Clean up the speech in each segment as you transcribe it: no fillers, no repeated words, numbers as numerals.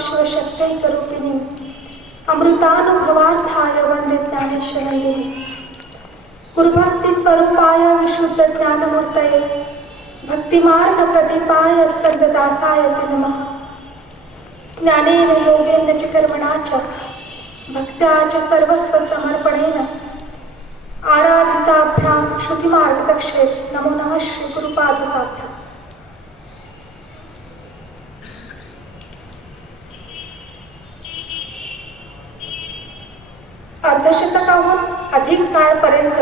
शिवशक्त्यैकरूपिणीं अमृतानुभवार्थाय वन्दे ज्ञानेश्वरं गुरुभक्तिस्वरूपाय विशुद्धज्ञानमूर्तये भक्तिमार्गप्रदीपाय स्कन्ददासाय ते नमः। ज्ञानेन योगेन च कर्मणा च भक्त्या च सर्वस्वसमर्पणेन आराधिताभ्यां श्रुतिमार्गदक्षे नमो नमः श्री गुरुपादुकाभ्याम्। अर्धशतकाहून अधिक काळपर्यंत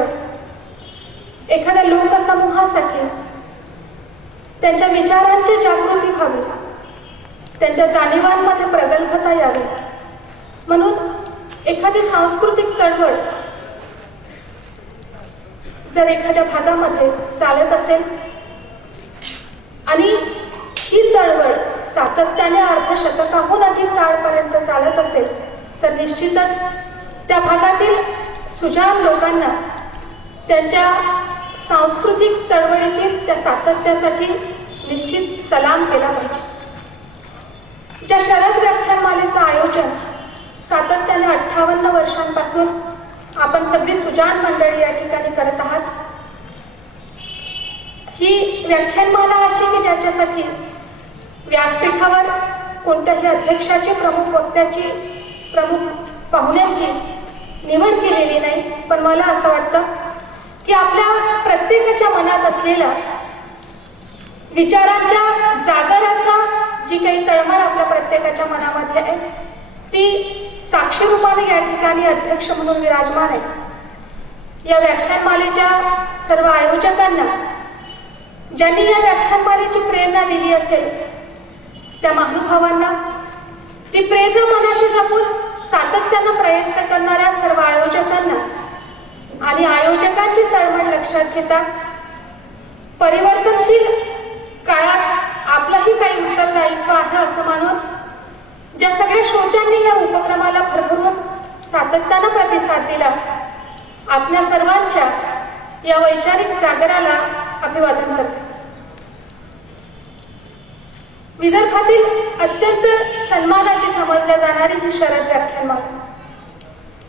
एखाद्या लोकसमूहासाठी त्यांच्या विचारांची जागृती व्हावी, त्यांच्या जाणीवांमध्ये प्रगल्भता यावी म्हणून एखादी सांस्कृतिक चळवळ जर एखाद्या भागामध्ये चालत असेल आणि ही चळवळ सातत्याने अर्धशतकाहून अधिक काळपर्यंत चालत असेल तर निश्चितच त्या भागातील सुजाण लोकांना त्यांच्या सांस्कृतिक चळवळीतील त्या सातत्यासाठी निश्चित सलाम केला पाहिजे। ज्या शरद व्याख्यानमालेचं आयोजन सातत्याने 58 वर्षांपासून आपण सगळी सुजाण मंडळी या ठिकाणी करत आहात, ही व्याख्यानमाला अशी की ज्याच्यासाठी व्यासपीठावर कोणत्याही अध्यक्षाची, प्रमुख वक्त्याची, प्रमुख पाहुण्यांची निवड केलेली नाही, पण मला असं वाटतं की आपल्या प्रत्येकाच्या मनात असलेल्या विचारांच्या जागराचा जी काही तळमळ आपल्या प्रत्येकाच्या मनामध्ये आहे ती साक्षी रूपाने या ठिकाणी अध्यक्ष म्हणून विराजमान आहे। या व्याख्यानमालेच्या सर्व आयोजकांना, ज्यांनी या व्याख्यानमालेची प्रेरणा दिली असेल त्या महानुभावांना, ती प्रेरणा मनाशी जपून सातत्यानं प्रयत्न करणाऱ्या सर्व आयोजकांना आणि आयोजकांची तळमळ लक्षात घेता परिवर्तनशील काळात आपलंही काही उत्तरदायित्व आहे असं मानून ज्या सगळ्या श्रोत्यांनी या उपक्रमाला भरभरून सातत्यानं प्रतिसाद दिला, आपल्या सर्वांच्या या वैचारिक जागराला अभिवादन करते। विदर्भातील अत्यंत सन्मानाची समजल्या जाणारी ही शरद व्याख्यानमाला,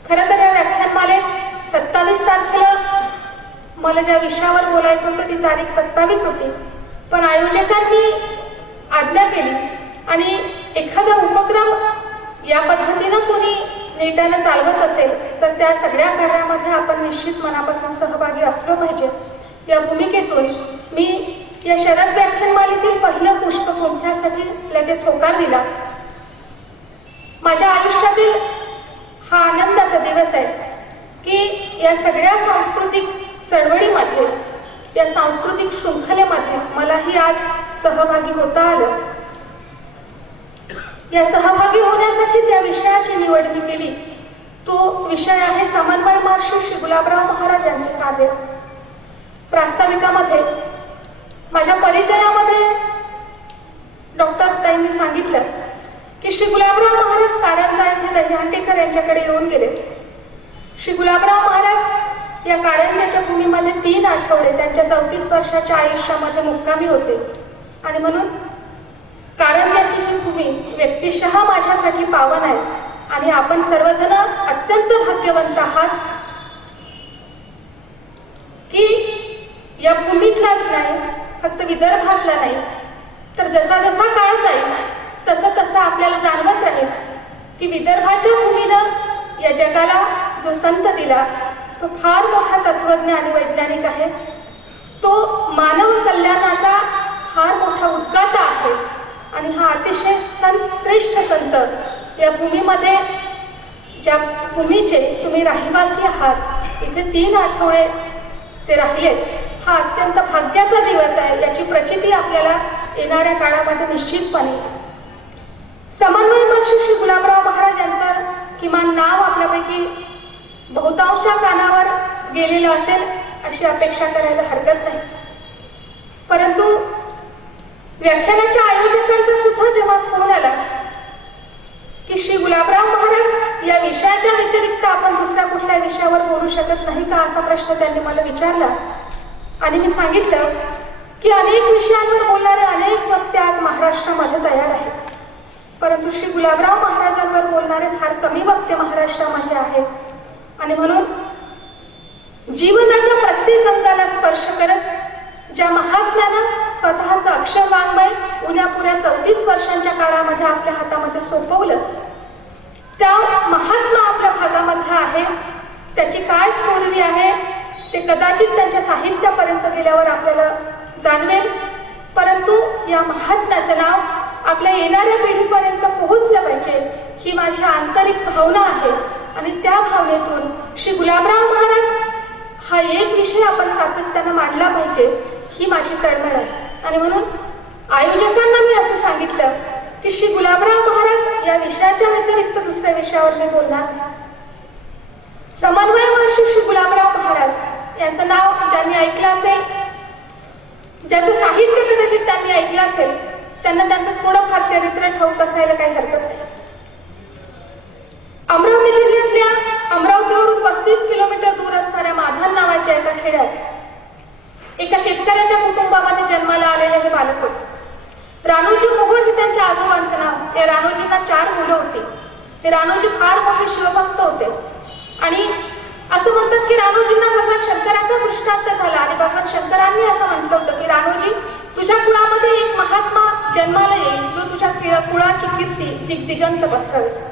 खरं तर या व्याख्यानमालेत 27 तारखेला मला ज्या विषयावर बोलायचं होतं ती तारीख 27 होती, पण आयोजकांनी आज्ञा केली आणि एखादा उपक्रम या पद्धतीनं कोणी नीटानं चालवत असेल तर त्या सगळ्या कार्यामध्ये आपण निश्चित मनापासून सहभागी असलो पाहिजे। या भूमिकेतून मी या शरद व्याख्यानमालेतील पहिलं पुष्प गुंफण्यासाठी लगेच होकार दिला। माझ्या आयुष्यातील हा आनंदाचा दिवस आहे की या सगळ्या सांस्कृतिक चळवळीमध्ये, या सांस्कृतिक शृंखलेमध्ये मलाही आज सहभागी होता आलं। या सहभागी होण्यासाठी ज्या विषयाची निवड मी केली तो विषय आहे समन्वय महर्षी श्री गुलाबराव महाराज यांचे कार्य। प्रास्ताविकामध्ये माझ्या परिचयामध्ये डॉक्टर ताईंनी सांगितलं की श्री गुलाबराव महाराज कारंजा येथे दहीहंडीकर यांच्याकडे येऊन गेले। श्री गुलाबराव महाराज या कारंजाच्या भूमीमध्ये 3 आठवडे त्यांच्या 34 वर्षाच्या आयुष्यामध्ये मुक्कामी होते आणि म्हणून कारंजाची ही भूमी व्यक्तिशः माझ्यासाठी पावन आहे आणि आपण सर्वजण अत्यंत भाग्यवंत आहात की या भूमीतलाच नाही, फक्त विदर्भातला नाही, तर जसा जसा काळ जाईल तसं तसं आपल्याला जाणवत राहील की विदर्भाच्या भूमीनं या जगाला जो संत दिला तो फार मोठा तत्वज्ञ आणि वैज्ञानिक आहे, तो मानव कल्याणाचा फार मोठा उद्गाता आहे आणि हा अतिशय श्रेष्ठ संत या भूमीमध्ये, ज्या भूमीचे तुम्ही रहिवासी आहात, इथे 3 आठवडे ते राहिले, हा अत्यंत भाग्याचा दिवस आहे। याची प्रचिती आपल्याला येणाऱ्या काळामध्ये निश्चितपणे। समन्वय महर्षी श्री गुलाबराव महाराज यांचं किमान नाव आपल्यापैकी बहुतांशच्या कानावर गेलेलं असेल अशी अपेक्षा करायला हरकत नाही, परंतु व्याख्यानाच्या आयोजकांचा सुद्धा जेव्हा फोन आला की श्री गुलाबराव महाराज या विषयाच्या व्यतिरिक्त आपण दुसऱ्या कुठल्या विषयावर बोलू शकत नाही का असा प्रश्न त्यांनी मला विचारला आणि मी सांगितलं की अनेक विषयांवर बोलणारे अनेक वक्ते आज महाराष्ट्रामध्ये तयार आहेत, परंतु परंतु श्री गुलाबराव महाराजांवर बोलणारे फार कमी वक्ते महाराष्ट्रामध्ये आहेत. आणि म्हणून जीवनाच्या प्रत्येक अंगाला स्पर्श करत ज्या महात्म्यानं स्वतःचं अक्षर वाङ्मय उन्यापुऱ्या 34 वर्षांच्या काळामध्ये आपल्या हातामध्ये सोपवलं, त्या महात्मा आपल्या भागामधला आहे. त्याची काय थोरवी आहे ते कदाचित त्यांच्या साहित्यापर्यंत गेल्यावर आपल्याला जाणवेल. परंतु या महात्म्याचं नाव आपल्या येणाऱ्या पिढीपर्यंत पोहोचलं पाहिजे ही माझी आंतरिक भावना आहे. आणि त्या भावनेतून श्री गुलाबराव महाराज हा एक विषय आपण सातत्यानं मांडला पाहिजे ही माझी तळमळ आहे. आणि म्हणून आयोजकांना मी असं सांगितलं की श्री गुलाबराव महाराज या विषयाच्या व्यतिरिक्त दुसऱ्या विषयावर मी बोलणार. समन्वय महर्षी श्री गुलाबराव महाराज यांचं नाव ज्यांनी ऐकलं असेल, ज्याचं साहित्य कदाचित त्यांनी ऐकलं असेल, त्यांना त्यांचं थोडंफार चरित्र ठाऊक असायला काही हरकत नाही. अमरावती जिल्ह्यातल्या अमरावतीवरून 35 किलोमीटर दूर असणाऱ्या माधान नावाच्या एका खेड्यात एका शेतकऱ्याच्या कुटुंबामध्ये जन्माला आलेले हे बालक होते. रानोजी मोहोळ हे त्यांच्या आजोबांचं नाव. या रानोजींना 4 मुलं होती. ते रानोजी फार मोठे शिवभक्त होते आणि असं म्हणतात की रानोजींना भगवान शंकराचा दृष्टांत झाला आणि भगवान शंकरांनी असं म्हटलं होतं की रानोजी, तुझ्या कुळामध्ये एक महात्मा जन्माला येईल जो तुझ्या कुळाची कीर्ती दिग्दिगंत पसरवेल.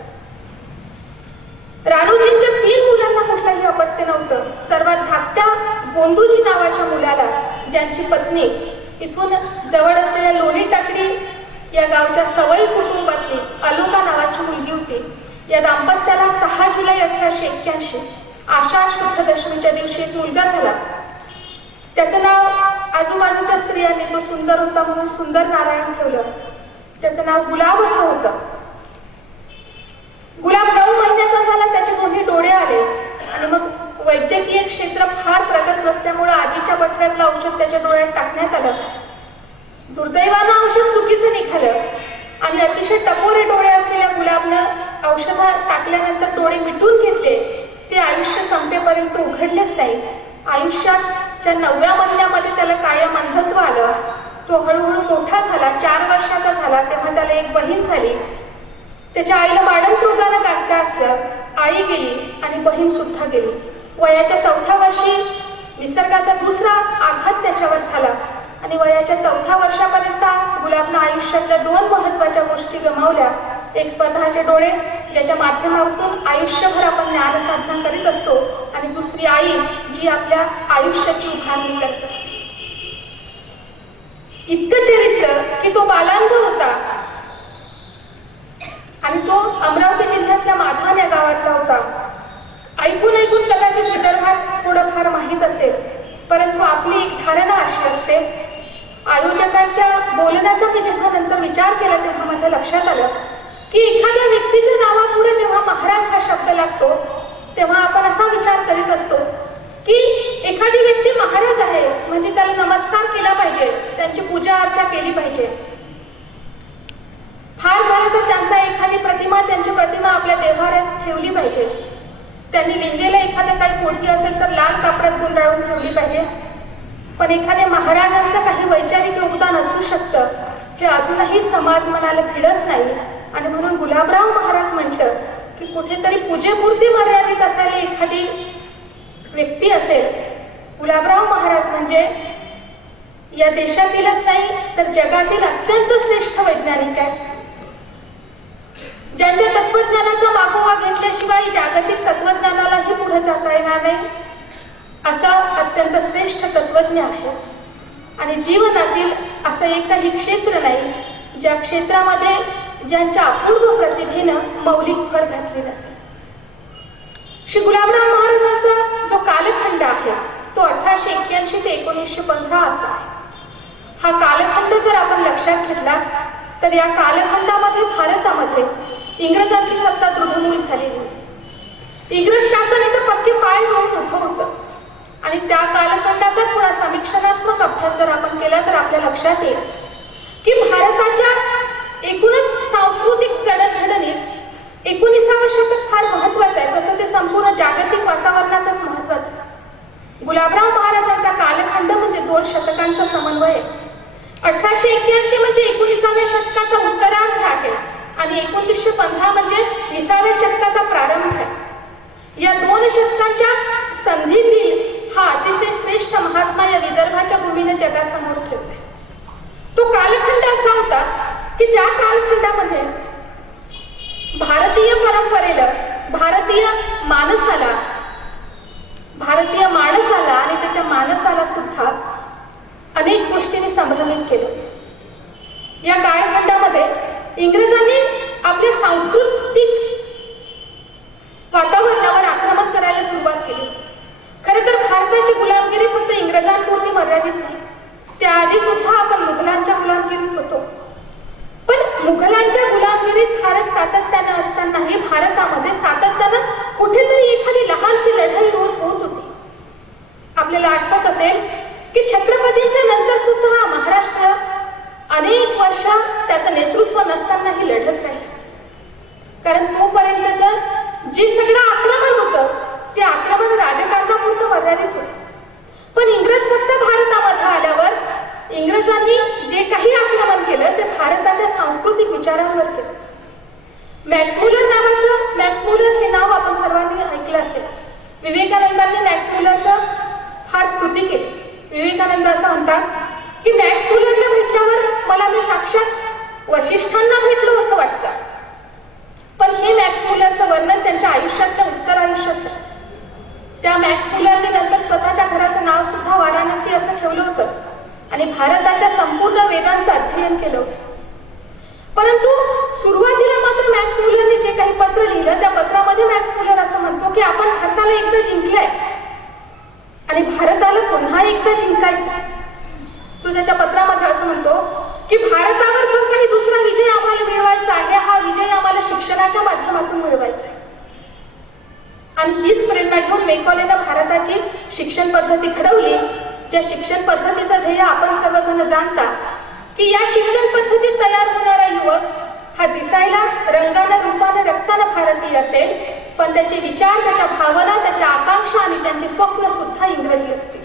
रानोजींच्या 3 मुलांना कुठलाही अपत्य नव्हतं. सर्वात धाकट्या गोंदूजी नावाच्या मुलाला, ज्यांची पत्नी इथून जवळ असलेल्या लोणी टाकडी या गावच्या सवई कुटुंबातली अलुका नावाची मुलगी होती. या दाम्पत्याला 6 जुलै 1881 आषाढ शुद्ध दशमीच्या दिवशी एक मुलगा झाला. त्याचं नाव आजूबाजूच्या स्त्रियांनी, तो सुंदर होता म्हणून सुंदर नारायण ठेवलं. त्याचं नाव गुलाब असं होतं. गुलाब 9 महिन्याचा झाला, त्याचे दोन्ही डोळे आले आणि मग वैद्यकीय क्षेत्र फार प्रगत नसल्यामुळे आजीच्या बटव्यातलं औषध त्याच्या डोळ्यात टाकण्यात आलं. दुर्दैवानं औषध चुकीचं निघालं आणि अतिशय टपोरे डोळे असलेल्या गुलाबनं औषध टाकल्यानंतर डोळे मिटून घेतले. ते आयुष्य संपेपर्यंत उघडलेच नाही. आयुष्याच्या 9व्या महिन्यामध्ये त्याला कायम अंधत्व आलं. तो हळूहळू मोठा झाला. 4 वर्षाचा झाला तेव्हा त्याला एक बहीण झाली. त्याच्या आईला माडंत रोगानं गाजलं असलं. आई गेली आणि बहीण सुद्धा गेली. वयाच्या 4थ्या वर्षी निसर्गाचा दुसरा आघात त्याच्यावर झाला आणि वयाच्या 4थ्या वर्षापर्यंत गुलाबनं आयुष्यातल्या 2 महत्वाच्या गोष्टी गमावल्या. एक स्वतःचे डोळे, ज्याच्या माध्यमातून आयुष्यभर आपण ज्ञान साधना करीत असतो, आणि दुसरी आई, जी आपल्या आयुष्याची उभारणी करत असते. इतकं चरित्र की तो बालांध होता आणि तो अमरावती जिल्ह्यातल्या माधान या गावातला होता. ऐकून ऐकून कदाचित विदर्भात थोडंफार माहीत असेल, परंतु आपली एक धारणा अशी असते. आयोजकांच्या बोलण्याचा मी जेव्हा नंतर विचार केला तेव्हा माझ्या लक्षात आलं की एखाद्या व्यक्तीच्या नावापुढे जेव्हा महाराज हा शब्द लागतो तेव्हा आपण असा विचार करीत असतो की एखादी व्यक्ती महाराज आहे म्हणजे त्याला नमस्कार केला पाहिजे, त्यांची पूजा अर्चा केली पाहिजे. फार झालं तर त्यांची प्रतिमा आपल्या देव्हाऱ्यात ठेवली पाहिजे. त्यांनी लिहिलेलं एखादं काही पोथी असेल तर लाल कापडात गुंडाळून ठेवली पाहिजे. पण एखाद्या महाराजांचं काही वैचारिक योगदान असू शकतं हे अजूनही समाज मनाला भिडत नाही. आणि म्हणून गुलाबराव महाराज म्हटलं की कुठेतरी पूजेपुरती मर्यादित असलेली एखादी व्यक्ती असेल. गुलाबराव महाराज म्हणजे या देशातीलच नाही तर जगातील अत्यंत श्रेष्ठ वैज्ञानिक आहे, ज्यांच्या तत्वज्ञानाचा मागोवा घेतल्याशिवाय जागतिक तत्वज्ञानालाही पुढे जाता येणार नाही, असं अत्यंत श्रेष्ठ तत्वज्ञ आहे. आणि जीवनातील असं एकही क्षेत्र नाही ज्या क्षेत्रामध्ये ज्यांच्या अपूर्व प्रतिभेनं मौलिक भर घातली नसेल. श्री गुलाबराव महाराजांचा जो कालखंड आहे तो 1881 ते 1915 असा आहे. हा कालखंड जर आपण लक्षात घेतला तर या कालखंडामध्ये भारतामध्ये इंग्रजांची सत्ता दृढमूल झालेली होती. इंग्रज शासन इथं पक्के पाय रोवून उभं होतं. आणि त्या कालखंडाचा थोडा समीक्षणात्मक अभ्यास जर आपण केला तर आपल्या लक्षात येईल की भारताच्या एकूणच सांस्कृतिक जडणघडणीत 19वे शतक फार महत्वाचं आहे, तसं ते संपूर्ण जागतिक वातावरणातच महत्वाचं आहे. गुलाबराव महाराजांचा कालखंड म्हणजे 2 शतकांचा समन्वय. 1881 म्हणजे 19व्या शतकाचा उत्तरार्ध आहे आणि कालखंडामध्ये भारतीय परंपरेला, भारतीय माणसाला आणि त्याच्या मानसाला सुद्धा अनेक गोष्टींनी संभ्रमित केलं. या कालखंडामध्ये इंग्रजांनी आपल्या सांस्कृतिक वातावरणावर आक्रमण करायला सुरुवात केली. खरं तर भारताची गुलामगिरी फक्त इंग्रजांपुरती मर्यादित नाही. त्याआधी सुद्धा आपण मुघलांच्या गुलामगिरीत होतो. पण मुघलांच्या गुलामगिरीत भारत सातत्यानं असतानाही भारतामध्ये सातत्यानं कुठेतरी एखादी लहानशी लढाई रोज होत होती. आपल्याला आठवत असेल की छत्रपतींच्या नंतर सुद्धा महाराष्ट्र अनेक वर्ष त्याचं नेतृत्व नसतानाही लढत राहील. कारण तोपर्यंतचं जे सगळं आक्रमण होतं ते आक्रमण राजकारणापुरतं मर्यादित होतं. पण इंग्रज सत्ता भारतामध्ये आल्यावर इंग्रजांनी जे काही आक्रमण केलं ते भारताच्या सांस्कृतिक विचारांवर केलं. मॅक्स मुलर हे नाव आपण सर्वांनी ऐकलं असेल. विवेकानंदांनी मॅक्स मुलरचं फार स्तुती केली. विवेकानंद असं म्हणतात की मॅक्स मुलरला भेटल्यावर मला मी साक्षात वशिष्ठांना भेटलो असं वाटतं. पण हे मॅक्स मुलरचं वर्णन त्यांच्या आयुष्यातलं उत्तर आयुष्याचं. त्या मॅक्स मुलरने नंतर स्वतःच्या घराचं नाव सुद्धा वाराणसी असं ठेवलं होतं आणि भारताच्या संपूर्ण वेदांचं अध्ययन केलं होतं. परंतु सुरुवातीला मात्र मॅक्स मुलरने जे काही पत्र लिहिलं त्या पत्रामध्ये मॅक्स मुलर असं म्हणतो की आपण भारताला एकदा जिंकलंय आणि भारताला पुन्हा एकदा जिंकायचं. तो त्याच्या पत्रामध्ये असं म्हणतो की भारतावर जो काही दुसरा विजय आम्हाला मिळवायचा आहे हा विजय आम्हाला शिक्षणाच्या माध्यमातून मिळवायचा आहे. आणि हीच प्रेरणा घेऊन मेकॉलेनं भारताची शिक्षण पद्धती घडवली. ज्या शिक्षण पद्धतीचं ध्येय आपण सर्वजण जाणता की या शिक्षण पद्धतीत तयार होणारा युवक हा दिसायला रंगानं, रूपानं, रक्तानं भारतीय असेल, पण त्याचे विचार, त्याच्या भावना, त्याच्या आकांक्षा आणि त्यांचे स्वप्न सुद्धा इंग्रजी असतील.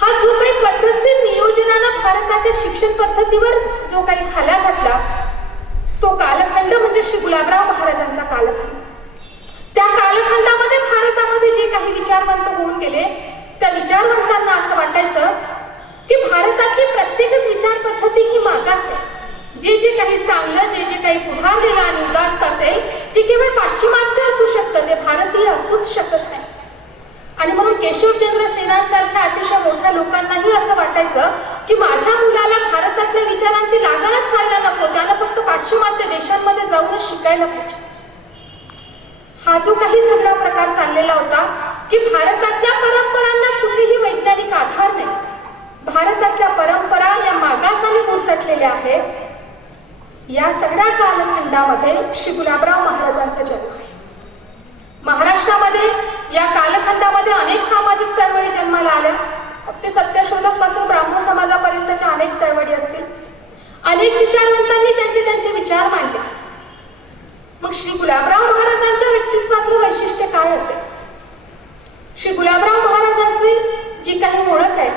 हा जो काही पद्धतशीर नियोजनानं भारताच्या शिक्षण पद्धतीवर जो काही खाला घातला तो कालखंड म्हणजे श्री गुलाबराव महाराजांचा कालखंड. त्या कालखंडामध्ये भारतामध्ये जे काही विचारवंत होऊन गेले त्या विचारवंतांना असं वाटायचं की भारतातली प्रत्येकच विचार पद्धती ही मागास आहे. जे जे काही चांगलं, जे जे काही पुढारलेलं आणि उदात्त असेल ते केवळ पाश्चिमात्य असू शकतं, ते भारतीय असूच शकत नाही. आणि म्हणून केशवचंद्र सेनांसारख्या अतिशय मोठ्या लोकांनाही असं वाटायचं की माझ्या मुलाला भारतातल्या विचारांची लागणच व्हायला नको, त्यानं फक्त पाश्चिमात्य देशांमध्ये जाऊनच शिकायला पाहिजे. हा जो काही सगळा प्रकार चाललेला होता की भारतातल्या परंपरांना कुठेही वैज्ञानिक आधार नाही, भारतातल्या परंपरा या मागासाने मुरसटलेल्या आहेत. या सगळ्या कालखंडामध्ये श्री गुलाबराव महाराजांचा जन्म आहे. महाराष्ट्रामध्ये या कालखंडामध्ये अनेक सामाजिक चळवळी जन्माला आल्या. अगदी सत्यशोधक पासून ब्राह्मण समाजापर्यंतच्या अनेक चळवळी असतील. अनेक विचारवंतांनी त्यांचे त्यांचे विचार मांडले. मग श्री गुलाबराव महाराजांच्या व्यक्तित्वातलं वैशिष्ट्य काय असेल? श्री गुलाबराव महाराजांची जी काही ओळख आहे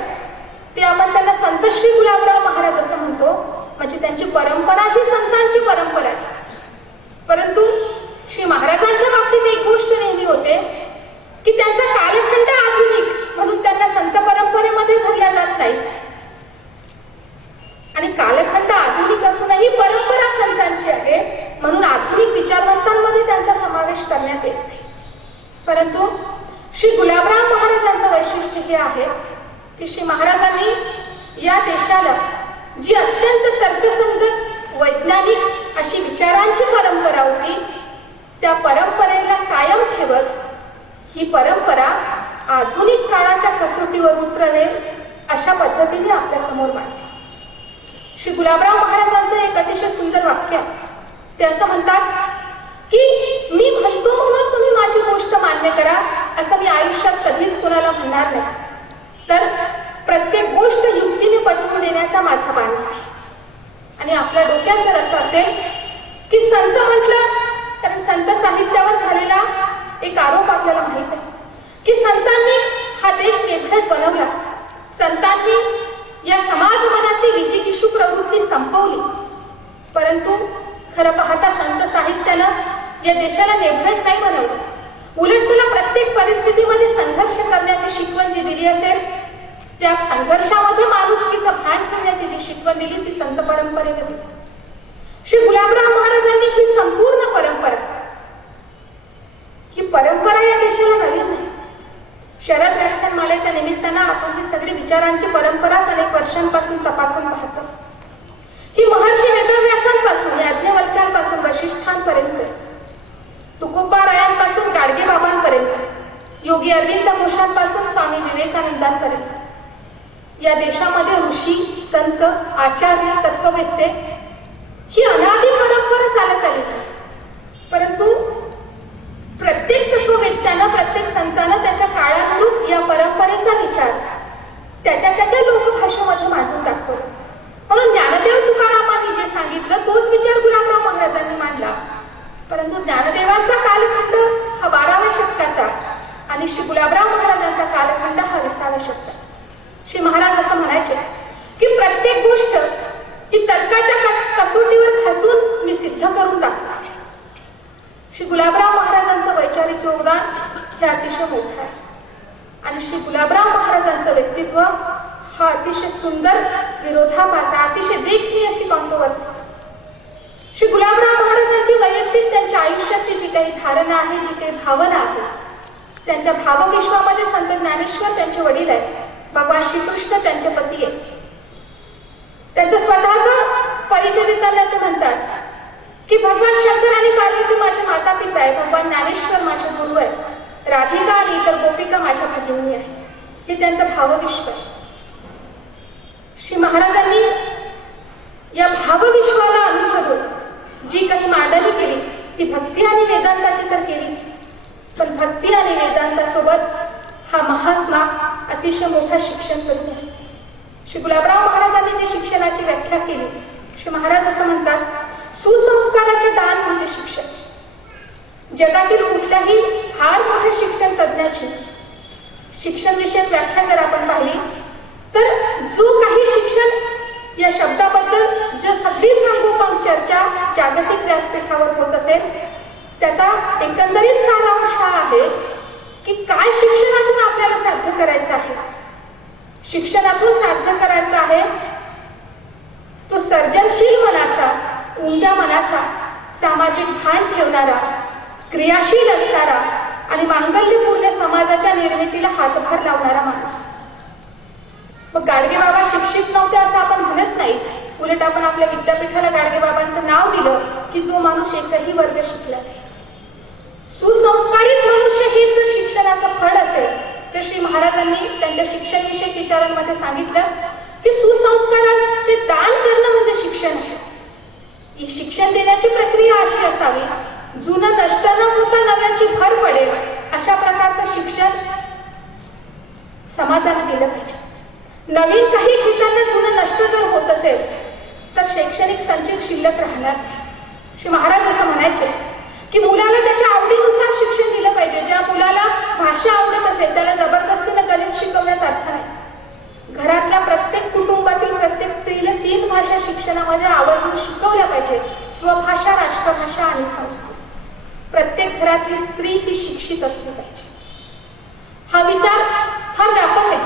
ते आपण त्यांना संत श्री गुलाबराव महाराज असं म्हणतो. म्हणजे त्यांची परंपरा ही संतांची परंपरा आहे. परंतु श्री महाराजांच्या बाबतीत एक गोष्ट नेहमी होते की त्यांचा कालखंड आधुनिक म्हणून त्यांना संत परंपरेमध्ये धरला जात नाही. आणि कालखंड आधुनिक असूनही परंपरा संतांची आहे म्हणून आधुनिक विचारवंतांमध्ये त्यांचा समावेश करण्यात येत नाही. परंतु श्री गुलाबराव महाराजांचं वैशिष्ट्य हे आहे की श्री महाराजांनी या देशाला जी अत्यंत तर्कसंगत वैज्ञानिक अशी विचारांची परंपरा होती त्या परंपरेला कायम ठेवत ही परंपरा आधुनिक काळाच्या कसोटीवर उतरवेल अशा पद्धतीने आपल्या समोर मांडली. श्री गुलाबराव महाराजांचं एक अतिशय सुंदर वाक्य आहे. ते असं म्हणतात की मी म्हणतो म्हणून तुम्ही माझी गोष्ट मान्य करा असं मी आयुष्यात कधीच कोणाला म्हणणार नाही. तर प्रत्येक गोष्ट युक्तीने पटवून देण्याचा माझा मानस आहे. आणि आपल्या डोक्यात जर असं असेल की संत म्हटलं कारण संत साहित्यावर झालेला एक आरोप आपल्याला माहित आहे की संतांनी हा देश केभ्रट बनवला, संतांनी या समाज मनातली विजिकिषू प्रवृत्ती संपवली. परंतु खरं पाहता संत साहित्यानं या देशाला नेभ्रट नाही बनवलं. उलट तुला प्रत्येक परिस्थितीमध्ये संघर्ष करण्याची शिकवण जी दिली असेल त्या संघर्षामध्ये माणुसकीचं भान ठेवण्याची जी शिकवण दिली ती संत परंपरेने दिली. विचारांची परंपराच अनेक वर्षांपासून तपासून पाहतो. ही महर्षी वेदव्यासांपासून याज्ञवल्क्यांपासून वशिष्ठांपर्यंत, तुकोबारायांपासून गाडगे बाबांपर्यंत, योगी अरविंद घोषांपासून स्वामी विवेकानंदांपर्यंत या देशामध्ये ऋषी, संत, आचार्य, तत्ववेत्ते ही अनादी परंपरा चालत आली. परंतु प्रत्येक तत्ववेत्यानं, प्रत्येक संतानं त्याच्या काळानुरूप या परंपरेचा विचार त्याच्या लोकभाषेमध्ये मांडून दाखवला. म्हणून ज्ञानदेव तुकारामांनी जे सांगितलं तोच विचार गुलाबराव महाराजांनी मांडला. परंतु ज्ञानदेवांचा कालखंड हा 12व्या शतकाचा आणि श्री गुलाबराव महाराजांचा कालखंड हा 20व्या शतकाचा. श्री महाराज असं म्हणायचे की प्रत्येक गोष्ट ही तर्काच्या कसोटीवर घासून मी सिद्ध करून दाखवतो. श्री गुलाबराव महाराजांचं वैचारिक योगदान हे अतिशय मोठं आहे आणि श्री गुलाबराव महाराजांचं व्यक्तित्व हा अतिशय सुंदर विरोधाभास, अतिशय देखणी अशी कॉन्ट्रोवर्सी. श्री गुलाबराव महाराजांची वैयक्तिक त्यांच्या आयुष्यातली जी काही धारणा आहे, जी काही भावना आहे, त्यांच्या भावविश्वामध्ये संत ज्ञानेश्वर त्यांचे वडील आहेत, भगवान श्रीकृष्ण त्यांचे पती आहेत. त्यांचा स्वतःचा परिचय देताना ते म्हणतात की भगवान शंकर आणि पार्वती माझे माता पिता आहे, भगवान ज्ञानेश्वर माझे गुरु आहे, राधिका आणि इतर गोपिका माझ्या भगिनी आहे. हे त्यांचं भावविश्व आहे. श्री महाराजांनी या भावविश्वाला अनुसरून जी काही मांडणी केली ती भक्ती आणि वेदांताची तर केलीच, पण भक्ती आणि वेदांतासोबत हा महात्मा अतिशय मोठा शिक्षण करून आहे. श्री गुलाबराव महाराजांनी जी शिक्षणाची व्याख्या केली, श्री महाराज असं म्हणतात, सुसंस्काराचे दान म्हणजे शिक्षण. जगातील कुठल्याही फार मोठ्या शिक्षण तज्ञाची शिक्षण विषयक व्याख्या जर आपण पाहिली तर जो काही शिक्षण या शब्दाबद्दल जर सगळी सांगोपांग चर्चा जागतिक व्यासपीठावर होत असेल त्याचा एकंदरीत सारांश हा आहे की काय शिक्षणातून आपल्याला साध्य करायचं आहे. शिक्षणातून साध्य करायचं आहे तो सर्जनशील मनाचा, उमद्या मनाचा, सामाजिक भान ठेवणारा, क्रियाशील असणारा आणि मांगल्यपूर्ण समाजाच्या निर्मितीला हातभार लावणारा माणूस. मग गाडगे बाबा शिक्षित नव्हते असं आपण म्हणत नाही, उलट आपण आपल्या विद्यापीठाला गाडगे बाबांचं नाव दिलं की जो माणूस एकही वर्ग शिकला नाही. सुसंस्कारित मनुष्य हे जर शिक्षणाचं फळ असेल तर श्री महाराजांनी त्यांच्या शिक्षण विषयक विचारांमध्ये सांगितलं की सुसंस्काराचे दान करणं म्हणजे शिक्षण आहे. ही शिक्षण देण्याची प्रक्रिया अशी असावी, जुनं नष्ट न होता नव्याची भर पडेल अशा प्रकारचं शिक्षण समाजाला दिलं पाहिजे. नवीन काही घेताना जुनं नष्ट जर होत असेल तर शैक्षणिक संचित शिल्लक राहणार. श्री महाराज असं म्हणायचे की मुलाला त्याच्या आवडीनुसार शिक्षण दिलं पाहिजे. ज्या मुलाला भाषा आवडत असेल त्याला जबरदस्तीनं गणित शिकवण्यात अर्थ नाही. घरातल्या प्रत्येक कुटुंबातील प्रत्येक स्त्रीला 3 भाषा शिक्षणामध्ये आवर्जून शिकवल्या पाहिजे, स्वभाषा, राष्ट्रभाषा आणि संस्कृत. प्रत्येक घरातली स्त्री ही शिक्षित असली पाहिजे. हा विचार फार व्यापक आहे.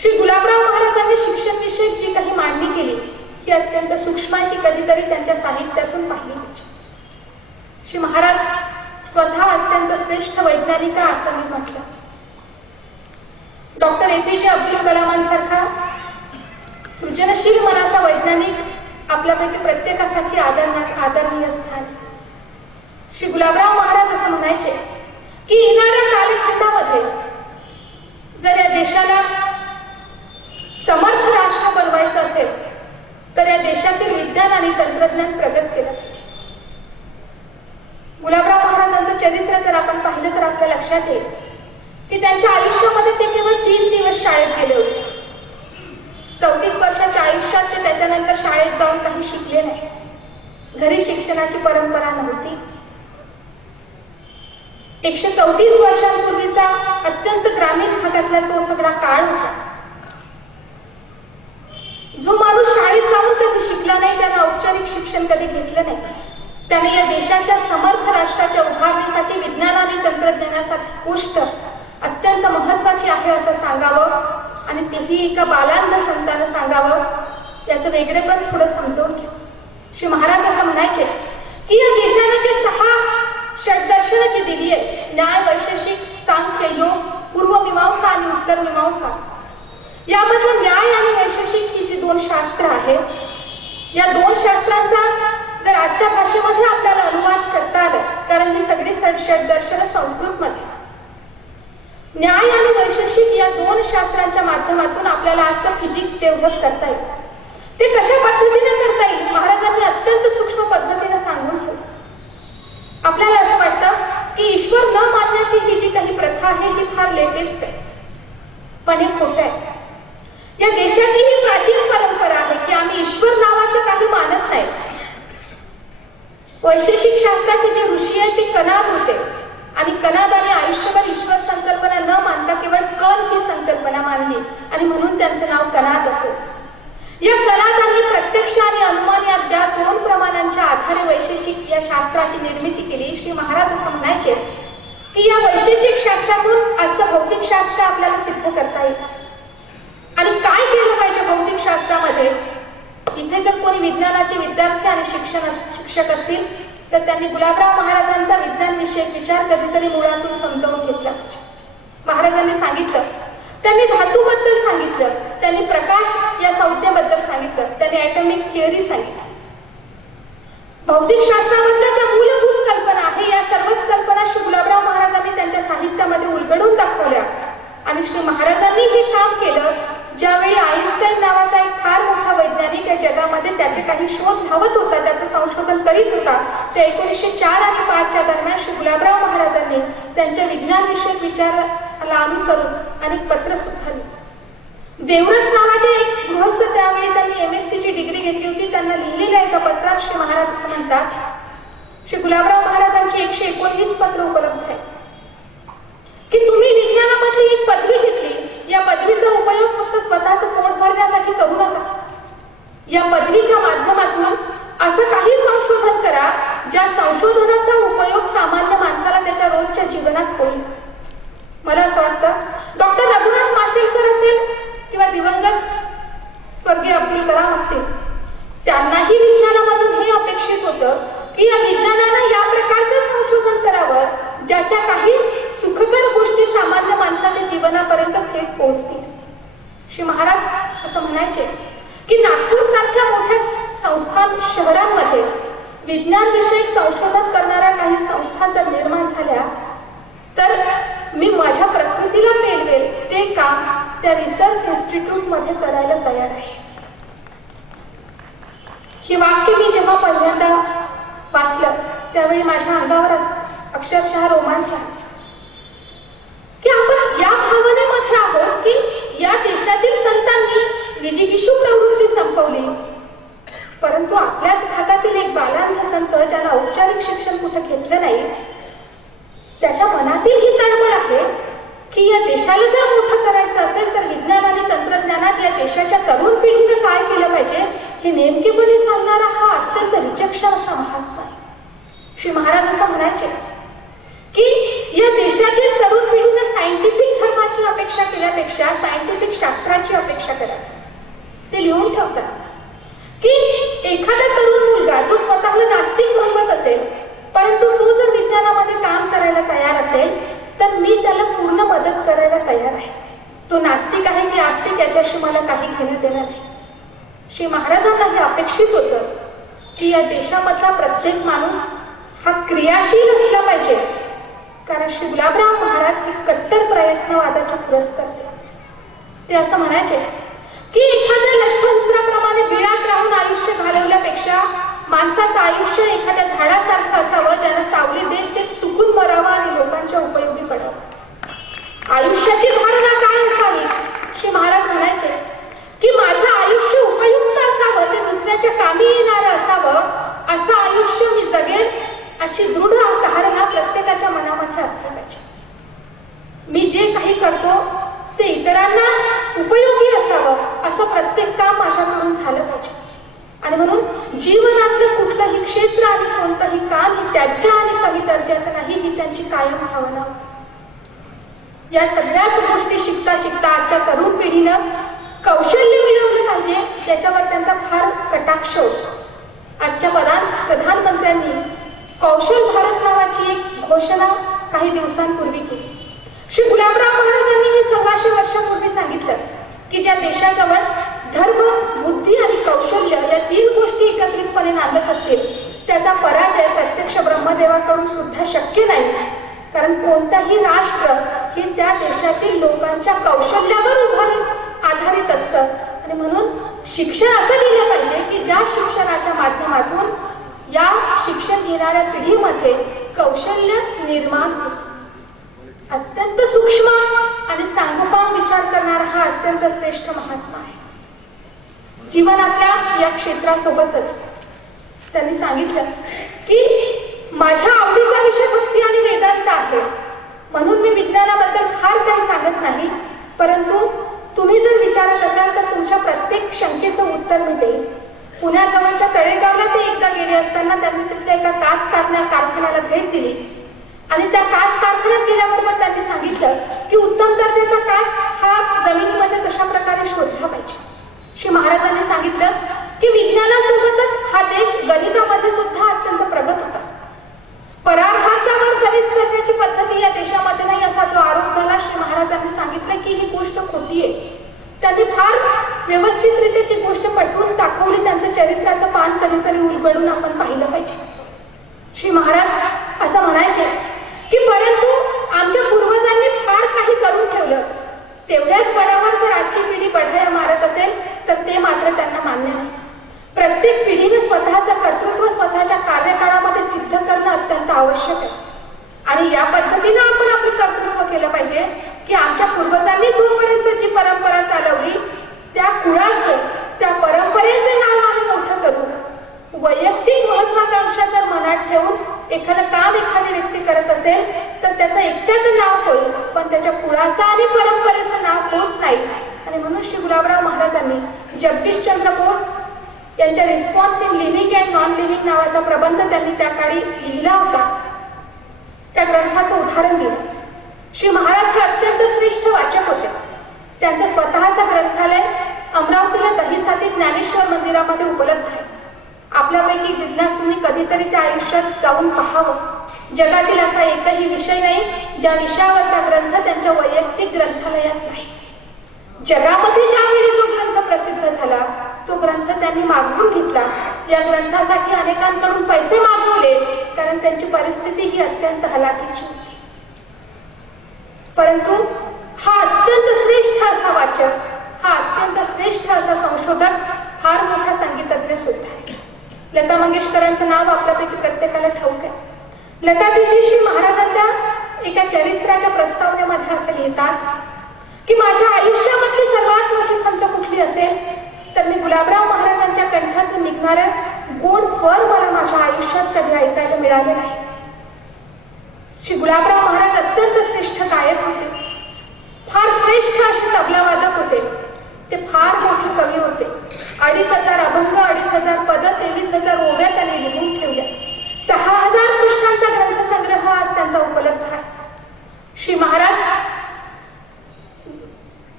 श्री गुलाबराव महाराजांनी शिक्षण विषयक जी काही मांडणी केली ती अत्यंत सूक्ष्म आहे, ती कधीतरी त्यांच्या साहित्यातून पाहिली पाहिजे. श्री महाराज स्वतः अत्यंत श्रेष्ठ वैज्ञानिक असं मी म्हटलं. डॉक्टर APJ अब्दुल कलामांसारखा सृजनशील मनाचा वैज्ञानिक आपल्यापैकी प्रत्येकासाठी आदरणीय स्थान. श्री गुलाबराव महाराज असं म्हणायचे की येणाऱ्या कालखंडामध्ये जर या देशाला समर्थ राष्ट्र बनवायचं असेल तर या देशातील विज्ञान आणि तंत्रज्ञान प्रगत केलं पाहिजे. गुलाबराव महाराजांचं चरित्र जर आपण पाहिलं तर आपल्या लक्षात येईल की त्यांच्या आयुष्यामध्ये ते केवळ 3 दिवस शाळेत गेले होते. 34 वर्षाच्या आयुष्यात ते त्याच्यानंतर शाळेत जाऊन काही शिकले नाही. घरी शिक्षणाची परंपरा नव्हती. 134 वर्षांपूर्वीचा अत्यंत ग्रामीण भागातला तो सगळा काळ होता. जो माणूस शाळेत जाऊन कधी शिकला नाही, ज्यानं औपचारिक शिक्षण कधी घेतलं नाही, त्याने या देशाच्या समर्थ राष्ट्राच्या उभारणीसाठी विज्ञान आणि तंत्रज्ञानासाठी गोष्ट अत्यंत महत्वाची आहे असं सांगावं आणि तेही एका बालांध संतानं सांगावं. याचं वेगळेपण थोडं समजावून घ्या. श्री महाराज असं म्हणायचे की या देशाने जे 6 षड्दर्शनं जी दिली आहे, न्याय, वैशेषिक, सांख्य, योग, पूर्व मीमांसा आणि उत्तर मीमांसा, यामधलं न्याय आणि वैशेषिक ही जी दोन शास्त्र आहे, या दोन शास्त्रांचा जर आजच्या भाषेमध्ये आपल्याला अनुवाद करता आलं, कारण ही सगळी षड्दर्शनं संस्कृतमध्ये, न्याय आणि वैशेषिक या दोन शास्त्रांच्या माध्यमातून आपल्याला आजचं फिजिक्स डेव्हलप करता येईल. ते कशा पद्धतीने करता येईल महाराजांनी अत्यंत सूक्ष्म पद्धतीने सांगून ठेवलं. आपल्याला असं वाटतं की ईश्वर न मानण्याची ही जी काही प्रथा आहे ही फार लेटेस्ट आहे, पण हे खोटं आहे. या देशाची ही प्राचीन परंपरा आहे की आम्ही ईश्वर नावाचं काही मानत नाही. वैशेषिक शास्त्राचे जे ऋषी आहेत ते कणाद होते आणि कणादाने आयुष्यभर ईश्वर संकल्पना न मानता केवळ कण ही संकल्पना मानली आणि म्हणून त्यांचं नाव कणाद असो. या कणादांनी प्रत्यक्ष आणि अनुमान या ज्या दोन प्रमाणांच्या आधारे वैशेषिक या शास्त्राची निर्मिती केली. श्री महाराज असं म्हणायचे की या वैशेषिक शास्त्रातून आजचं भौतिक शास्त्र आपल्याला सिद्ध करता येईल. आणि काय केलं पाहिजे भौतिक शास्त्रामध्ये? इथे जर कोणी विज्ञानाचे विद्यार्थी आणि शिक्षक असतील तर त्यांनी गुलाबराव महाराजांचा विज्ञान विषयक विचार कधीतरी मुळातून समजावून घेतला पाहिजे. महाराजांनी सांगितलं, त्यांनी धातूबद्दल सांगितलं, त्यांनी प्रकाश या संज्ञेबद्दल सांगितलं, त्यांनी ॲटॉमिक थिअरी सांगितली. भौतिक शास्त्रामधल्या ज्या मूलभूत कल्पना आहे या सर्वच कल्पना श्री गुलाबराव महाराजांनी त्यांच्या साहित्यामध्ये उलगडून दाखवल्या. आणि श्री महाराजांनी हे काम केलं ज्यावेळी आईन्स्टाईन नावाचा एक फार मोठा वैज्ञानिक या जगामध्ये त्याचे काही शोध धावत होता, त्याचं संशोधन करीत होता. ते 1904 आणि 5 दरम्यान श्री गुलाबराव महाराजांनी त्यांच्या विज्ञान विषयक विचाराला अनुसरून अनेक पत्र सुद्धा लिहिली. देवरस नावाचे एक गृहस्थ त्यावेळी त्यांनी MSc ची डिग्री घेतली होती. त्यांना लिहिलेल्या एका पत्रात श्री महाराज असं म्हणतात, श्री गुलाबराव महाराजांची 119 पत्र उपलब्ध आहे की तुम्ही विज्ञानामधली एक पदवी घेतली, या पदवीचा उपयोग फक्त स्वतःचं पोट भरण्यासाठी करू नका. या पदवीच्या माध्यमातून असं काही संशोधन करा ज्या संशोधनाचा उपयोग सामान्य माणसाला त्याच्या रोजच्या जीवनात होईल. मला असं वाटतं डॉक्टर रघुनाथ माशेलकर असेल किंवा दिवंगत स्वर्गीय अब्दुल कलाम असतील, त्यांनाही विज्ञानामधून हे अपेक्षित होतं की या विज्ञानानं या प्रकारचं संशोधन करावं ज्याच्या काही सुखकर गोष्टी सामान्य माणसाच्या जीवनापर्यंत थेट पोहोचतील. श्री महाराज असं म्हणायचे की नागपूर सारख्या मोठ्या संस्थान शहरांमध्ये विज्ञान विषयक संशोधन करणाऱ्या काही संस्था जर निर्माण झाल्या तर मी माझ्या प्रकृतीला पेलवेल ते काम त्या रिसर्च इन्स्टिट्यूट मध्ये करायला तयार आहे. हे वाक्य मी जेव्हा पहिल्यांदा वाचलं त्यावेळी माझ्या अंगावर अक्षरशः रोमांच आला की आपण या भावनेमध्ये आहोत की या देशातील संतांनी विजिगीषू प्रवृत्ती संपवली, परंतु आपल्याच भागातील एक बालांध संत ज्याला औपचारिक शिक्षण कुठे घेतलं नाही त्याच्या मनातील ही तळमळ आहे की या देशाला जर मोठं करायचं असेल तर विज्ञान आणि तंत्रज्ञानात या देशाच्या तरुण पिढीनं काय केलं पाहिजे हे नेमकेपणे सांगणारा हा अत्यंत विचक्षण असा महात्मा आहे. श्री महाराज असं म्हणायचे की या देशातील तरुण पिढीनं सायंटिफिक धर्माची अपेक्षा केल्यापेक्षा सायंटिफिक शास्त्राची अपेक्षा करा. ते लिहून ठेवतात की एखादा तरुण मुलगा जो स्वतःला नास्तिक म्हणत असेल परंतु तो जर विज्ञानामध्ये काम करायला तयार असेल तर मी त्याला पूर्ण मदत करायला तयार आहे. तो नास्तिक आहे की आस्तिक याच्याशी मला काही घेणं देणं नाही. श्री महाराजांना हे अपेक्षित होतं की या देशामधला प्रत्येक माणूस हा क्रियाशील असला पाहिजे, कारण श्री गुलाबराव महाराज हे कट्टर प्रयत्नवादाचे पुरस्कर्ते. ते असं म्हणायचे की एखाद्या लठ्ठ उतराप्रमाणे बिळात राहून आयुष्य घालवल्यापेक्षा माणसाचं आयुष्य एखाद्या झाडासारखं असावं ज्यानं सावली देत ते सुकून मरावं आणि लोकांच्या उपयोगी पडावं. आयुष्याची धारणा काय असावी? श्री महाराज म्हणायचे की माझं आयुष्य उपयुक्त असावं, ते दुसऱ्याच्या कामी येणारं असावं, असं आयुष्य मी जगेन अशी दृढ धारणा प्रत्येकाच्या मनामध्ये असली पाहिजे. मी जे काही करतो ते इतरांना उपयोगी असावं असं प्रत्येक काम माझ्याकडून झालं पाहिजे. आणि म्हणून जीवनातलं कुठलंही क्षेत्र आणि कोणतंही काम ही त्याज्य आणि कमी दर्जाचं नाही ही त्यांची कायम भावना होती. या सगळ्याच गोष्टी शिकता शिकता आजच्या तरुण पिढीनं कौशल्य मिळवलं पाहिजे त्याच्यावर त्यांचा फार कटाक्ष होतो. आजच्या प्रधानमंत्र्यांनी कौशल भारत नावाची एक घोषणा काही दिवसांपूर्वी केली. श्री गुलाबराव महाराजांनी हे 125 वर्षापूर्वी सांगितलं की ज्या देशाजवळ धर्म, बुद्धी आणि कौशल्य या 3 गोष्टी एकत्रितपणे नांदत असतील त्याचा पराजय प्रत्यक्ष ब्रह्मदेवाकडून सुद्धा शक्य नाही. कारण कोणताही राष्ट्र हे त्या देशातील लोकांच्या कौशल्यावर आधारित असतं. आणि म्हणून शिक्षण असं दिलं पाहिजे की ज्या शिक्षणाच्या माध्यमातून या शिक्षण घेणाऱ्या पिढीमध्ये कौशल्य निर्माण होतं. अत्यंत सूक्ष्म आणि सांगोपांग विचार करणारा हा अत्यंत श्रेष्ठ महात्मा आहे. जीवनातल्या या क्षेत्रासोबतच त्यांनी सांगितलं की माझ्या आवडीचा विषय भक्ती आणि वेदांत आहे, म्हणून मी विज्ञानाबद्दल फार काही सांगत नाही. परंतु तुम्ही जर विचारत असाल तर तुमच्या प्रत्येक शंकेचं उत्तर मी देईन. पुण्याजवळच्या तळेगावला ते एकदा गेले असताना त्यांनी तिथल्या एका काच कारखान्याला भेट दिली आणि त्या काच कारखान्यात गेल्याबरोबर त्यांनी सांगितलं की उत्तम दर्जाचा काच हा जमिनीमध्ये कशा प्रकारे शोधला पाहिजे. श्री महाराजांनी सांगितलं की विज्ञानासोबतच हा देश गणितामध्ये सुद्धा अत्यंत प्रगत होता. परार्थाच्या वर गणित करण्याची पद्धती या देशामध्ये नाही असा जो आरोप झाला, श्री महाराजांनी सांगितलं की ही गोष्ट खोटी आहे. त्यांनी फार व्यवस्थितरित्या ती गोष्ट पटवून दाखवली. त्यांचं चरित्राचं पान कधीतरी उलगडून आपण पाहिलं पाहिजे. श्री महाराज असं म्हणायचे की परंतु आमच्या पूर्वजांनी फार काही करून ठेवलं, तेवढ्याच बळावर जर आजची पिढी बढाया मारत असेल तर ते मात्र त्यांना मान्य नाही. प्रत्येक पिढीने स्वतःचं कर्तृत्व स्वतःच्या कार्यकाळामध्ये सिद्ध करणं अत्यंत आवश्यक आहे. आणि या पद्धतीने आपण आपलं कर्तृत्व केलं पाहिजे की आमच्या पूर्वजांनी जोपर्यंत जी परंपरा चालवली त्या कुळाचं, त्या परंपरेचे नाव आम्ही मोठं करू. वैयक्तिक महत्वाकांक्षा जर मनात ठेवून एखादं काम एखादी व्यक्ती करत असेल तर त्याचं एकट्याचं नाव होईल, पण त्याच्या कुळाचं आणि परंपरेचं नाव होत नाही. आणि म्हणून श्री गुलाबराव महाराजांनी जगदीशचंद्र बोस यांच्या response in living and non living नावाचा प्रबंध त्यांनी त्या काळी लिहिला होता. त्या ग्रंथाचं उदाहरण दिलं. श्री महाराज हे अत्यंत श्रेष्ठ वाचक होते. त्यांचं स्वतःचं ग्रंथालय अमरावतीला दहिसाती ज्ञानेश्वर मंदिरामध्ये उपलब्ध आहे. आपल्यापैकी जिज्ञासूंनी कधीतरी त्या आयुष्यात जाऊन पाहावं. जगातील असा एकही विषय नाही ज्या विषयावरचा ग्रंथ त्यांच्या वैयक्तिक ग्रंथालयात नाही. जगामध्ये ज्यावेळी जो ग्रंथ प्रसिद्ध झाला तो ग्रंथ त्यांनी मागवून घेतला. या ग्रंथासाठी अनेकांकडून पैसे मागवले कारण त्यांची परिस्थिती ही अत्यंत हलाखीची होती. परंतु हा अत्यंत श्रेष्ठ असा वाचक, हा अत्यंत श्रेष्ठ असा संशोधक, फार मोठा संगीतज्ञ सुद्धा आहे. लता मंगेशकरांचं नाव आपल्यापैकी प्रत्येकाला ठाऊक आहे. लता दिदी श्री महाराजांच्या एका चरित्राच्या प्रस्तावनेमध्ये असं लिहितात की माझ्या आयुष्यामधली सर्वात मोठी खंत कुठली असेल तर मी गुलाबराव महाराजांच्या कंठातून निघणारे गोड स्वर मला माझ्या आयुष्यात कधी ऐकायला मिळाले नाही. श्री गुलाबराव महाराज अत्यंत श्रेष्ठ गायक होते. फार श्रेष्ठ असे तबलावादक होते. ते फार मोठे कवी होते. 2500 अभंग, 2500 पद, 23,000 ओव्या त्यांनी लिहून ठेवल्या. 6,000 पृष्ठांचा ग्रंथसंग्रह आज त्यांचा उपलब्ध आहे. श्री महाराज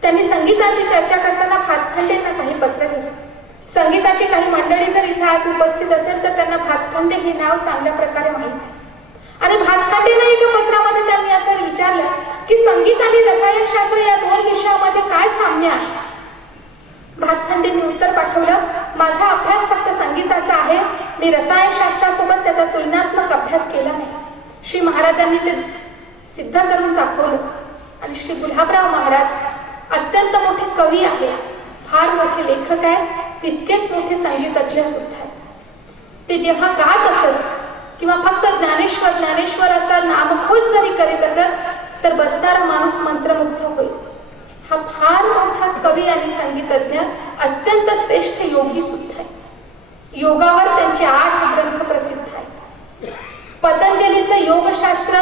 त्यांनी संगीताची चर्चा करताना भातखंडेंना काही पत्र लिहिले. संगीताची काही मंडळी जर इथे आज उपस्थित असेल तर त्यांना भातखंडे हे नाव चांगल्या प्रकारे माहित आहे. आणि भातखंडेंना एका पत्रामध्ये त्यांनी असं विचारलं की संगीत आणि रसायनशास्त्र या 2 विषयामध्ये काय साम्य आहे. भातखंडेंनी उत्तर पाठवलं, माझा अभ्यास फक्त संगीताचा आहे, मी रसायनशास्त्रासोबत त्याचा तुलनात्मक अभ्यास केला नाही. श्री महाराजांनी ते सिद्ध करून दाखवलं. आणि श्री गुलाबराव महाराज अत्यंत मोठे कवी आहे, फार मोठे लेखक आहे, तितकेच मोठे संगीतज्ञ सुद्धा आहेत. ते जेव्हा गात असत किंवा फक्त ज्ञानेश्वर ज्ञानेश्वर असा नामखोज जरी करीत असत तर बसणारा माणूस मंत्रमुग्ध होईल. हा फार मोठा कवी आणि संगीतज्ञ, अत्यंत श्रेष्ठ योगी सुद्धा आहे. योगावर त्यांचे 8 ग्रंथ प्रसिद्ध आहेत. पतंजलीचं योगशास्त्र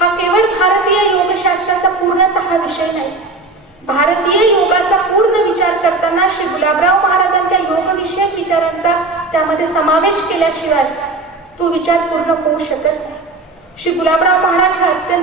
हा केवळ भारतीय योगशास्त्राचा पूर्णतः विषय नाही. भारतीय योगाचा पूर्ण विचार करताना श्री गुलाबराव महाराजांच्या योगविषयक विचारांचा त्यामध्ये समावेश केल्याशिवाय तो विचार पूर्ण होऊ शकत नाही. श्री गुलाबराव महाराज हे अत्यंत